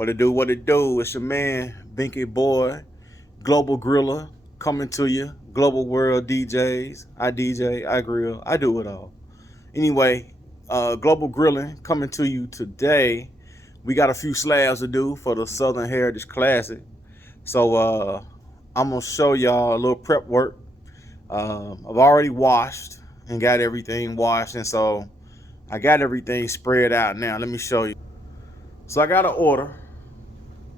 What it do, what it do? It's your man, Binky Boie, Global Griller, coming to you. Global World DJs. I DJ, I grill, I do it all. Anyway, Global Grilling coming to you today. We got a few slabs to do for the Southern Heritage Classic. So I'm going to show y'all a little prep work. I've already washed and got everything washed. And so I got everything spread out now. Let me show you. So I got an order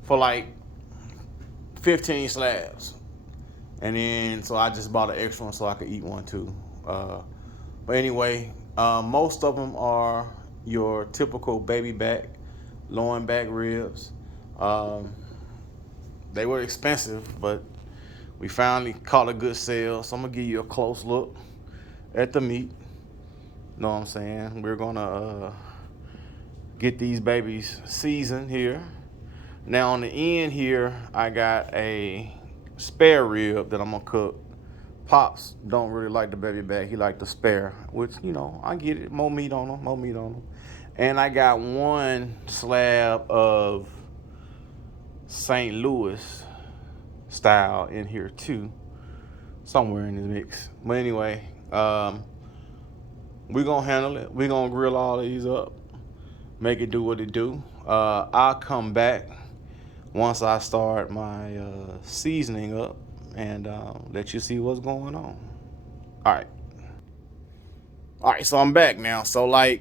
for like 15 slabs. And then, so I just bought an extra one so I could eat one too. But anyway, most of them are your typical baby back, loin back ribs. They were expensive, but we finally caught a good sale. So I'm gonna give you a close look at the meat. Know what I'm saying? We're gonna get these babies seasoned here. Now on the end here, I got a spare rib that I'm gonna cook. Pops don't really like the baby back. He like the spare, which, you know, I get it. More meat on them. And I got one slab of St. Louis style in here too, somewhere in this mix. But anyway, we're gonna handle it. We're gonna grill all these up, make it do what it do. I'll come back once I start my seasoning up and let you see what's going on. All right, so I'm back now. So like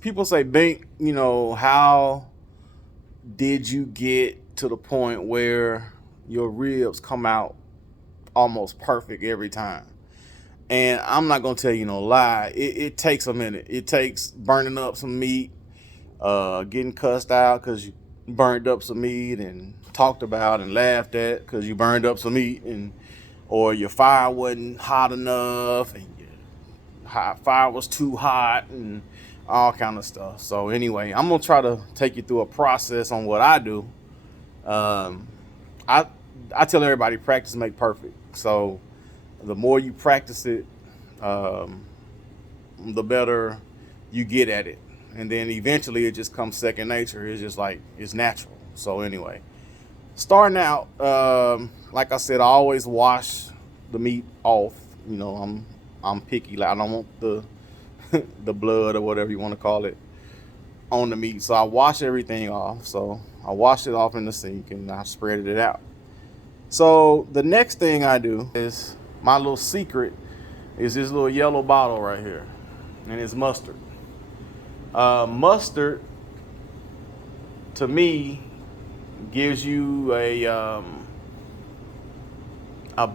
people say, Bink, you know, how did you get to the point where your ribs come out almost perfect every time? And I'm not gonna tell you no lie. It takes a minute. It takes burning up some meat, getting cussed out because you burned up some meat, and talked about and laughed at because you burned up some meat, and or your fire wasn't hot enough, and your fire was too hot, and all kind of stuff. So anyway, I'm gonna try to take you through a process on what I do. I tell everybody, practice make perfect. So the more you practice it, the better you get at it. And then eventually it just comes second nature. It's just like, it's natural. So anyway, starting out, like I said, I always wash the meat off. You know, I'm picky. Like, I don't want the the blood or whatever you want to call it on the meat. So I wash everything off. So I washed it off in the sink and I spreaded it out. So the next thing I do is, my little secret is this little yellow bottle right here, and it's mustard. Mustard, to me, gives you a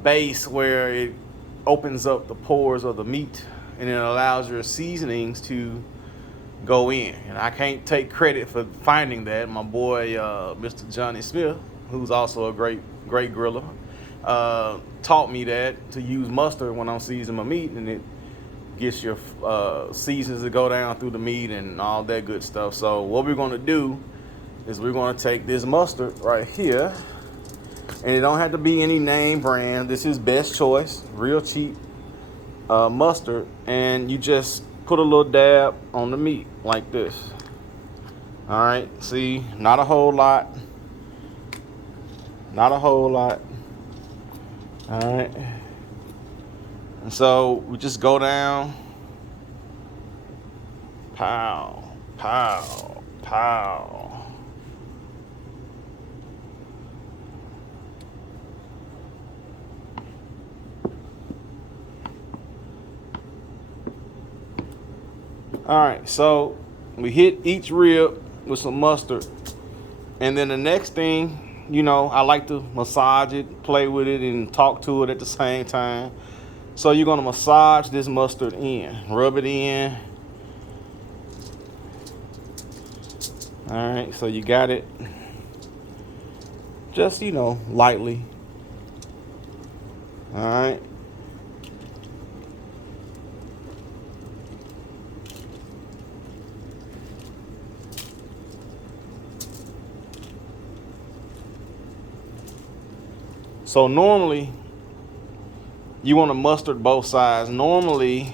base where it opens up the pores of the meat, and it allows your seasonings to go in. And I can't take credit for finding that. My boy, Mr. Johnny Smith, who's also a great griller, taught me that, to use mustard when I'm seasoning my meat, and it gets your seasons to go down through the meat and all that good stuff. So what we're going to do is we're going to take this mustard right here, and it don't have to be any name brand. This is Best Choice, real cheap mustard, and you just put a little dab on the meat like this. All right, see, not a whole lot. All right, and so we just go down, pow, pow, pow. All right, so we hit each rib with some mustard, and then the next thing, you know, I like to massage it, play with it, and talk to it at the same time. So you're gonna massage this mustard in, rub it in. All right, so you got it, just, you know, lightly. All right. So normally you want to mustard both sides. Normally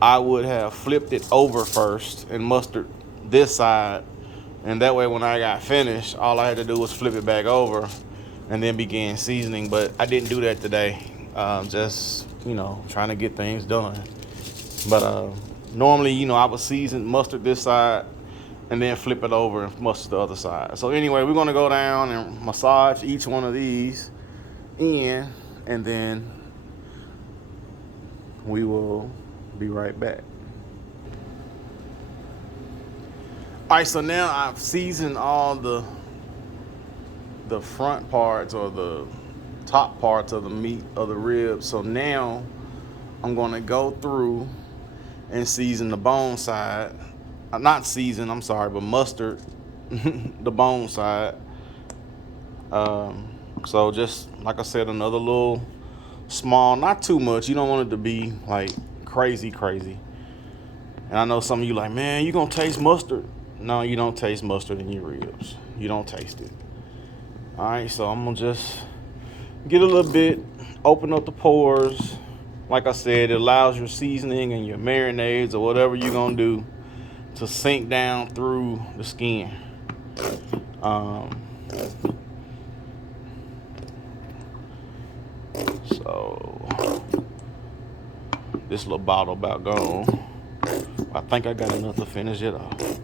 I would have flipped it over first and mustard this side And that way when I got finished, all I had to do was flip it back over and then begin seasoning. But I didn't do that today. Just, trying to get things done. But normally, I would season mustard this side and then flip it over and mustard the other side. So anyway, we're gonna go down and massage each one of these in, and then we will be right back. All right, so now I've seasoned all the front parts or the top parts of the meat of the ribs. So now I'm gonna go through and season the bone side. Not season, I'm sorry, but mustard the bone side. So just like I said, another little small, not too much. You don't want it to be like crazy. And I know some of you like, man, you gonna taste mustard? No, you don't taste mustard in your ribs. You don't taste it. All right, so I'm gonna just get a little bit, open up the pores. Like I said, it allows your seasoning and your marinades or whatever you're gonna do to sink down through the skin. So this little bottle about gone. I think I got enough to finish it off.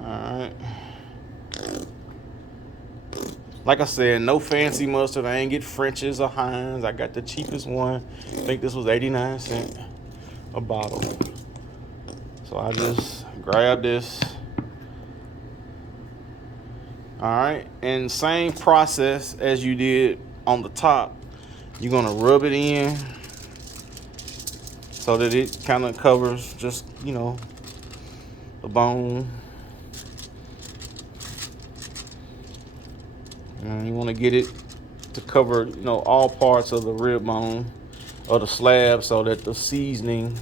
Alright. Like I said, no fancy mustard. I ain't get French's or Heinz. I got the cheapest one. I think this was 89 cents a bottle. So I just grab this. All right, and same process as you did on the top. You're gonna rub it in so that it kind of covers just, the bone. And you want to get it to cover, all parts of the rib bone or the slab so that the seasoning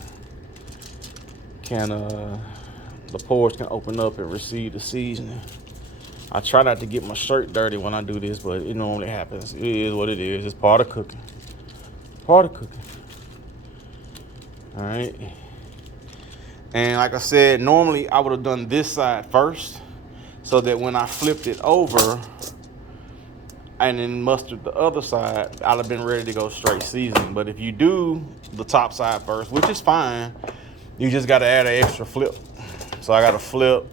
can, the pores can open up and receive the seasoning. I try not to get my shirt dirty when I do this, but it normally happens. It is what it is. It's part of cooking. All right. And like I said, normally I would have done this side first so that when I flipped it over and then mustard the other side, I'd have been ready to go straight seasoning. But if you do the top side first, which is fine, you just got to add an extra flip. So I got to flip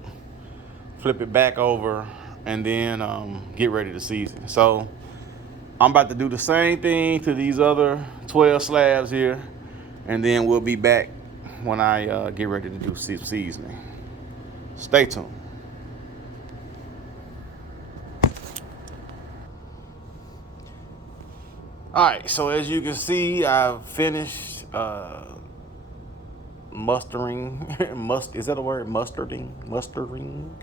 it back over, and then get ready to season. So I'm about to do the same thing to these other 12 slabs here, and then we'll be back when I get ready to do seasoning. Stay tuned. All right, so as you can see, I've finished mustering. Is that a word? Mustering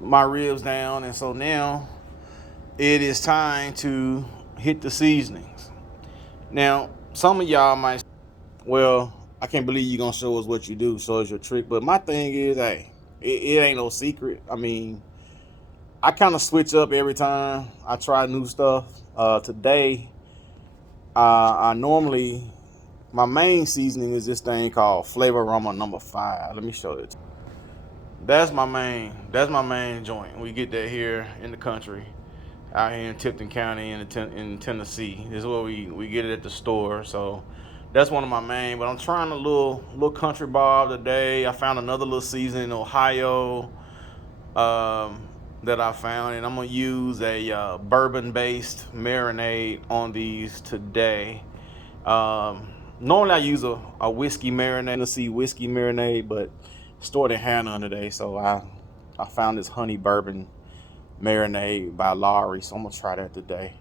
my ribs down, and so now it is time to hit the seasonings. Now, some of y'all might, well, I can't believe you're gonna show us what you do, show us your trick. But my thing is, hey, it ain't no secret. I mean, I kind of switch up every time I try new stuff. Today, I normally, my main seasoning is this thing called Flavor Aroma number 5. Let me show it. That's my main joint. We get that here in the country, out here in Tipton County in Tennessee. This is where we get it at the store. So that's one of my main. But I'm trying a little country bob today. I found another little season in Ohio that I found, and I'm gonna use a bourbon-based marinade on these today. Normally I use a whiskey marinade, Tennessee whiskey marinade, but store didn't have none today, so I found this honey bourbon marinade by Lowry, so I'm gonna try that today.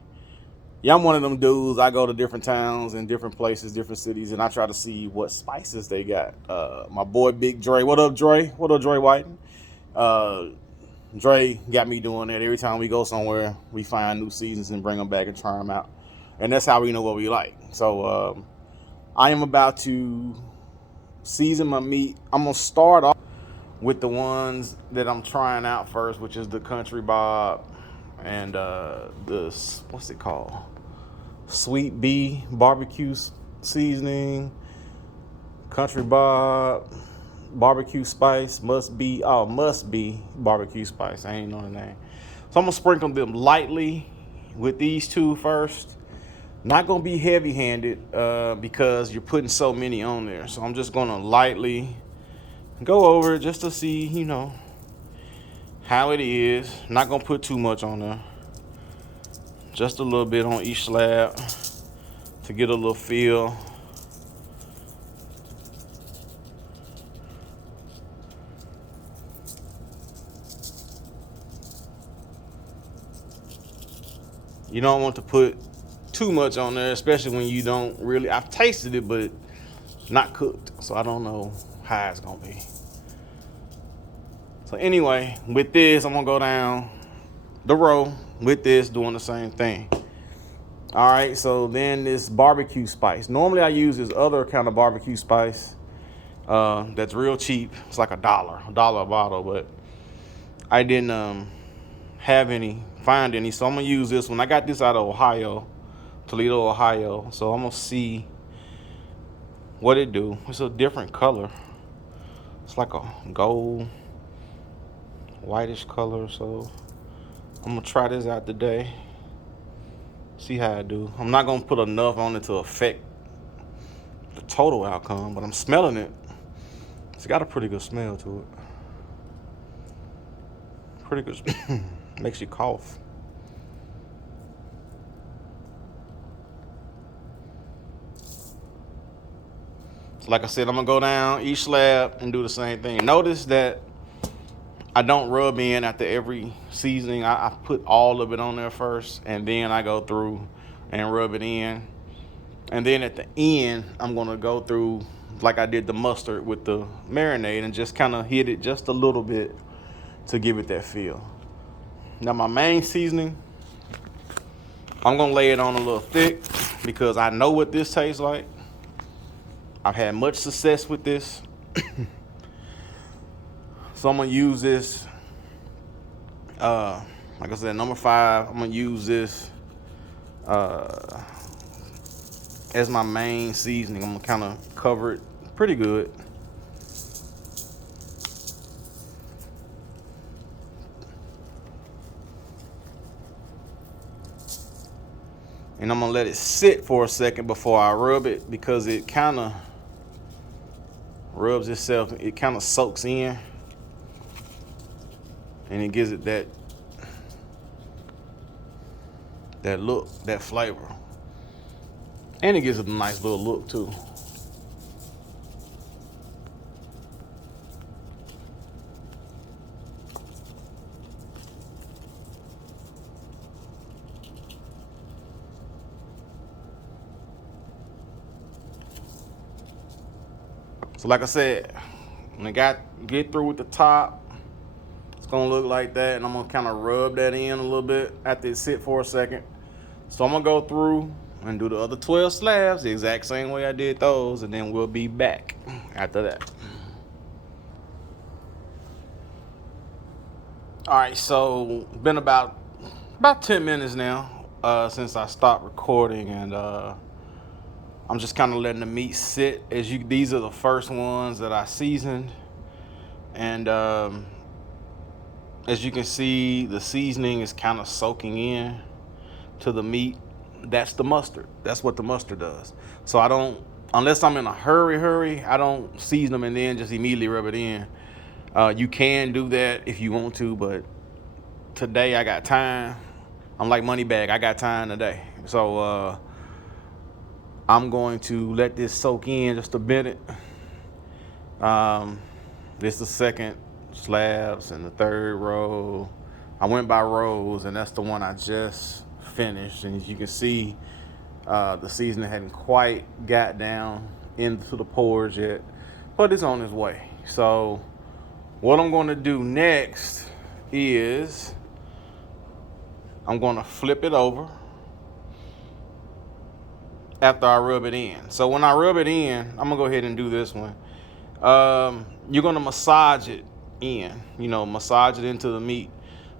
Yeah, I'm one of them dudes. I go to different towns and different places, different cities, and I try to see what spices they got. My boy Big Dre, what up Dre? What up Dre Whiten? Dre got me doing that. Every time we go somewhere, we find new seasons and bring them back and try them out, and that's how we know what we like. So I am about to season my meat. I'm gonna start off with the ones that I'm trying out first, which is the country bob and this, what's it called? Sweet Bee barbecue seasoning, Country Bob barbecue spice, must be barbecue spice. I ain't know the name. So I'm gonna sprinkle them lightly with these two first. Not gonna be heavy-handed because you're putting so many on there. So I'm just gonna lightly go over it just to see, how it is. Not gonna put too much on there. Just a little bit on each slab to get a little feel. You don't want to put too much on there, especially when you don't really, I've tasted it, but not cooked. So I don't know how it's gonna be. So anyway, with this, I'm gonna go down the row with this, doing the same thing. All right, so then this barbecue spice. Normally I use this other kind of barbecue spice that's real cheap. It's like $1 a bottle, but I didn't find any, so I'm gonna use this one. I got this out of Toledo, Ohio. So I'm gonna see what it do. It's a different color. It's like a gold, whitish color. So I'm gonna try this out today. See how I do. I'm not gonna put enough on it to affect the total outcome, but I'm smelling it. It's got a pretty good smell to it. Pretty good. Makes you cough. So like I said, I'm gonna go down each slab and do the same thing. Notice that I don't rub in after every seasoning. I put all of it on there first, and then I go through and rub it in. And then at the end, I'm gonna go through like I did the mustard with the marinade and just kind of hit it just a little bit to give it that feel. Now my main seasoning, I'm gonna lay it on a little thick because I know what this tastes like. I've had much success with this. So I'm gonna use this, like I said, number 5, I'm gonna use this as my main seasoning. I'm gonna kind of cover it pretty good. And I'm gonna let it sit for a second before I rub it because it kind of rubs itself, it kind of soaks in and it gives it that look, that flavor. And it gives it a nice little look too. So like I said, when I get through with the top, it's gonna look like that, and I'm gonna kind of rub that in a little bit after it sit for a second. So I'm gonna go through and do the other 12 slabs the exact same way I did those, and then we'll be back after that. All right, so been about 10 minutes now since I stopped recording, and I'm just kind of letting the meat sit. These are the first ones that I seasoned, and as you can see, the seasoning is kind of soaking in to the meat. That's the mustard. That's what the mustard does. So I don't, unless I'm in a hurry, I don't season them and then just immediately rub it in. You can do that if you want to, but today I got time. I'm like Moneybag, I got time today. So I'm going to let this soak in just a minute. This is the second slabs and the third row. I went by rows, and that's the one I just finished. And as you can see, the seasoning hadn't quite got down into the pores yet, but it's on its way. So what I'm going to do next is I'm going to flip it over after I rub it in. So when I rub it in, I'm gonna go ahead and do this one. You're gonna massage it in, massage it into the meat,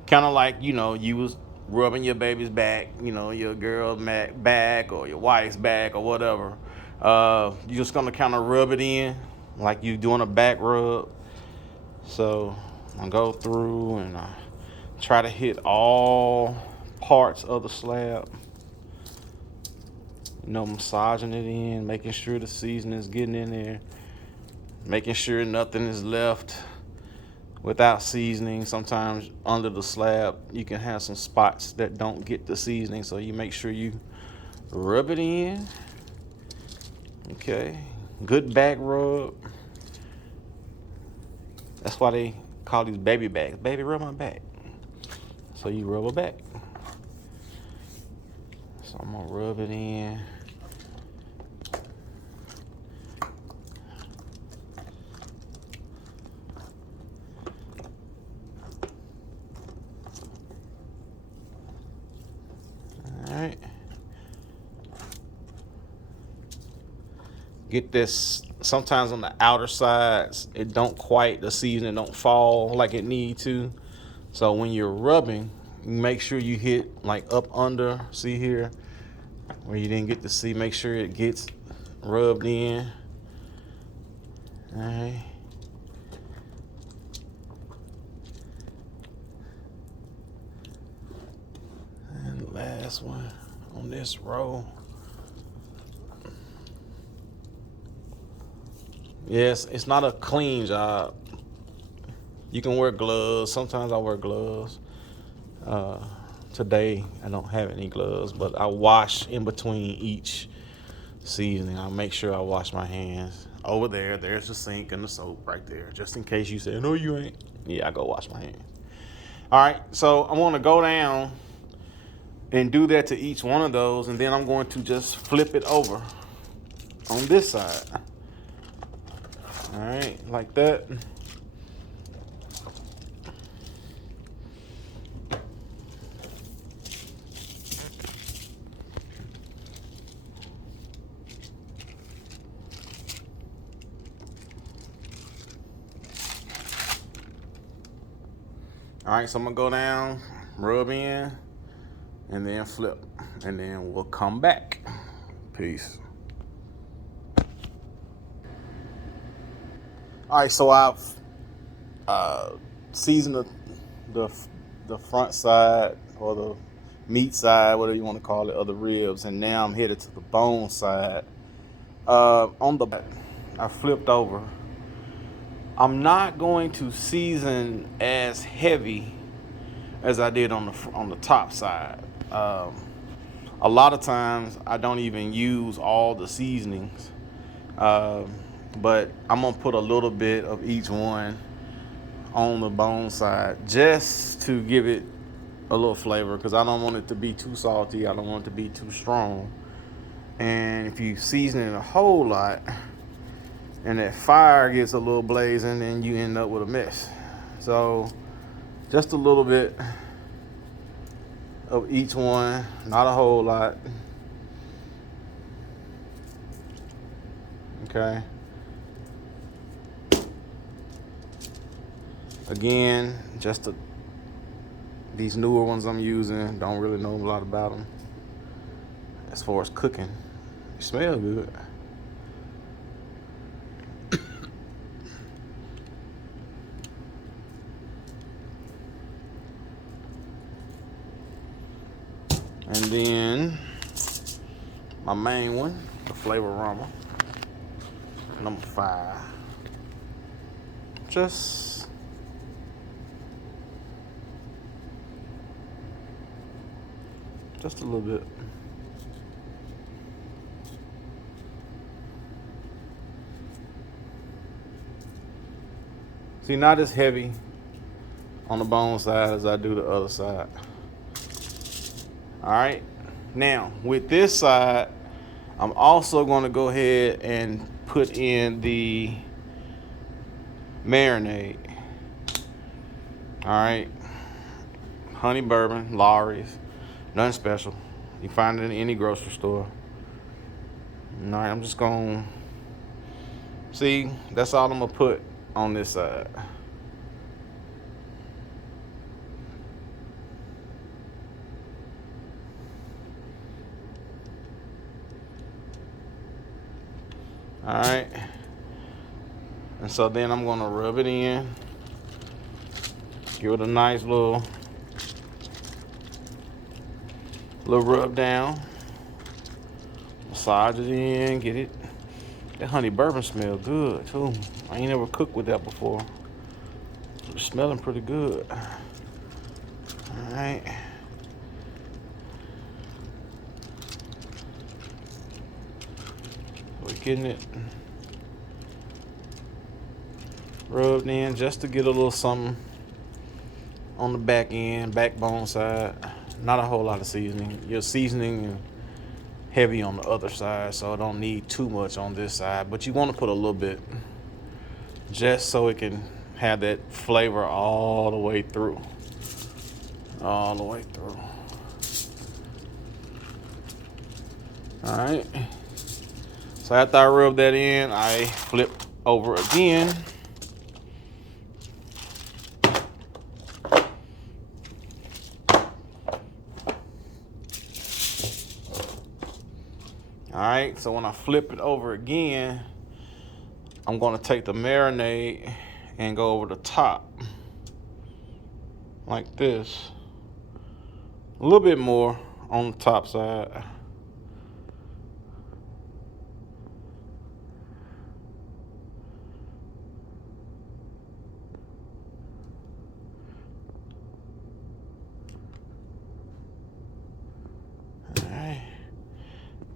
kind of like you was rubbing your baby's back, your girl's back or your wife's back or whatever. You're just gonna kind of rub it in like you doing a back rub. So I go through and I try to hit all parts of the slab. Massaging it in, making sure the seasoning is getting in there, making sure nothing is left without seasoning. Sometimes under the slab you can have some spots that don't get the seasoning, so you make sure you rub it in. Okay, good back rub. That's why they call these baby backs. Baby, rub my back. So you rub her back. So I'm gonna rub it in. Alright. Get this, sometimes on the outer sides, the seasoning don't fall like it need to. So when you're rubbing, make sure you hit like up under, see here, where you didn't get to see, make sure it gets rubbed in. Alright. And the last one on this row. Yes, it's not a clean job. You can wear gloves. Sometimes I wear gloves. Today I don't have any gloves, but I wash in between each seasoning. I make sure I wash my hands. Over there's the sink and the soap right there, just in case you say, no, you ain't. Yeah, I go wash my hands. All right, so I want to go down and do that to each one of those, and then I'm going to just flip it over on this side. All right, like that. All right, so I'm gonna go down, rub in, and then flip, and then we'll come back. Peace. All right, so I've seasoned the front side or the meat side, whatever you want to call it, of the ribs, and now I'm headed to the bone side. On the back, I flipped over. I'm not going to season as heavy as I did on the top side. A lot of times I don't even use all the seasonings, but I'm gonna put a little bit of each one on the bone side just to give it a little flavor, because I don't want it to be too salty. I don't want it to be too strong. And if you season it a whole lot and that fire gets a little blazing, then you end up with a mess. So just a little bit of each one, not a whole lot. Okay. Again, these newer ones I'm using, don't really know a lot about them. As far as cooking, they smell good. And then my main one, the flavor armor, number 5. Just a little bit. See, not as heavy on the bone side as I do the other side. All right, now with this side, I'm also going to go ahead and put in the marinade. All right, honey bourbon, Lawry's, nothing special. You find it in any grocery store. All right, I'm just going to see, that's all I'm going to put on this side. All right. And so then I'm gonna rub it in. Give it a nice little rub down. Massage it in, get it. That honey bourbon smell good too. I ain't never cooked with that before. It's smelling pretty good. All right. We're getting it rubbed in just to get a little something on the back end, backbone side. Not a whole lot of seasoning. Your seasoning is heavy on the other side, so I don't need too much on this side, but you want to put a little bit just so it can have that flavor all the way through. All the way through. All right. So after I rub that in, I flip over again. All right, so when I flip it over again, I'm gonna take the marinade and go over the top like this. A little bit more on the top side. All right.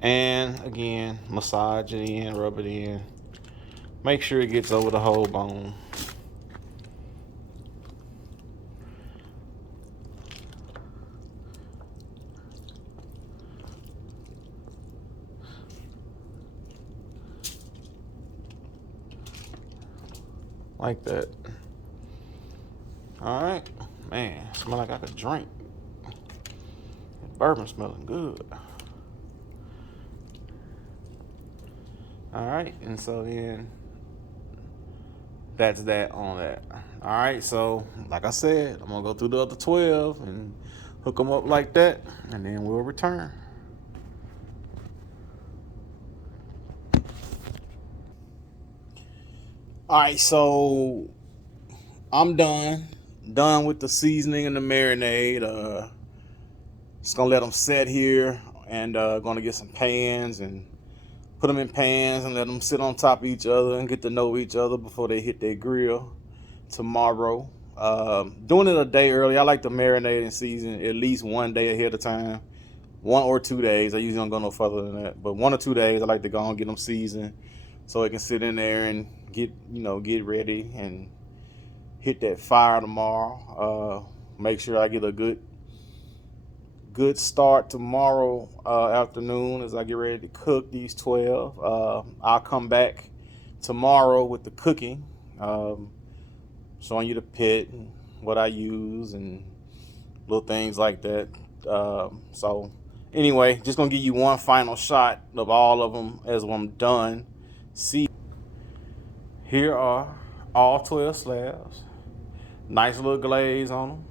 And again, massage it in, rub it in. Make sure it gets over the whole bone. Like that. All right, man, smell like I could drink. Bourbon smelling good. All right, and so then that's that on that. All right, so like I said, I'm gonna go through the other 12 and hook them up like that, and then we'll return. All right, so I'm done with the seasoning and the marinade. Just gonna let them set here, and gonna get some pans and put them in pans and let them sit on top of each other and get to know each other before they hit their grill tomorrow. Doing it a day early. I like to marinate and season at least one day ahead of time. 1 or 2 days. I usually don't go no further than that. But 1 or 2 days, I like to go and get them seasoned so it can sit in there and get ready and hit that fire tomorrow. Make sure I get a good start tomorrow afternoon as I get ready to cook these 12. I'll come back tomorrow with the cooking, showing you the pit and what I use and little things like that. So anyway, just gonna give you one final shot of all of them as I'm done. See, here are all 12 slabs. Nice little glaze on them.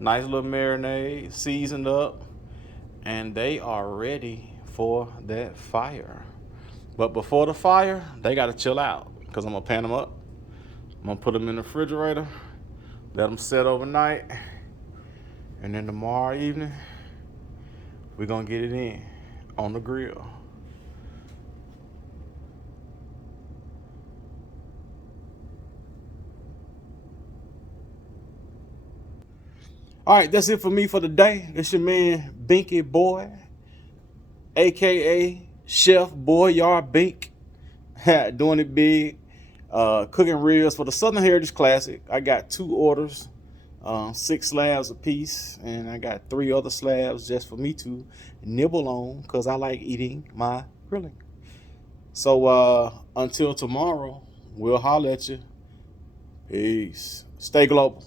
Nice little marinade, seasoned up, and they are ready for that fire. But before the fire, they gotta chill out because I'm gonna pan them up. I'm gonna put them in the refrigerator, let them set overnight, and then tomorrow evening, we're gonna get it in on the grill. All right, that's it for me for the day. It's your man, Binky Boie, a.k.a. Chef Boie Bink, doing it big, cooking ribs for the Southern Heritage Classic. I got 2 orders, 6 slabs a piece, and I got 3 other slabs just for me to nibble on because I like eating my grilling. So until tomorrow, we'll holler at you. Peace. Stay global.